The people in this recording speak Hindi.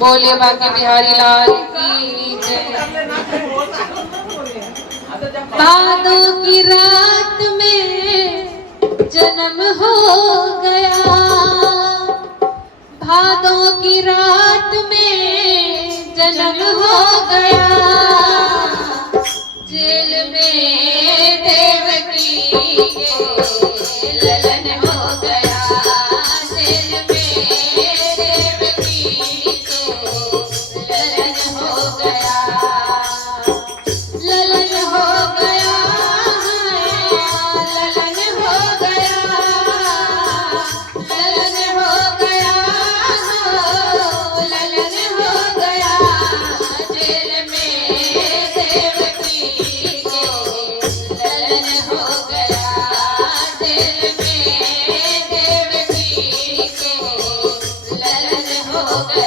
बोलिए बांके बिहारी लाल की जय। भादों की रात में जन्म हो गया, भादों की रात में जन्म हो गया, जेल में देवकी के ललन हो गया, जेल में देवकी के ललन हो गया, ललन हो गया, ललन हो गया, ललन हो गया, ललन हो गया, जेल में देवकी के ललन हो गया, जेल में देवकी के ललन हो गया।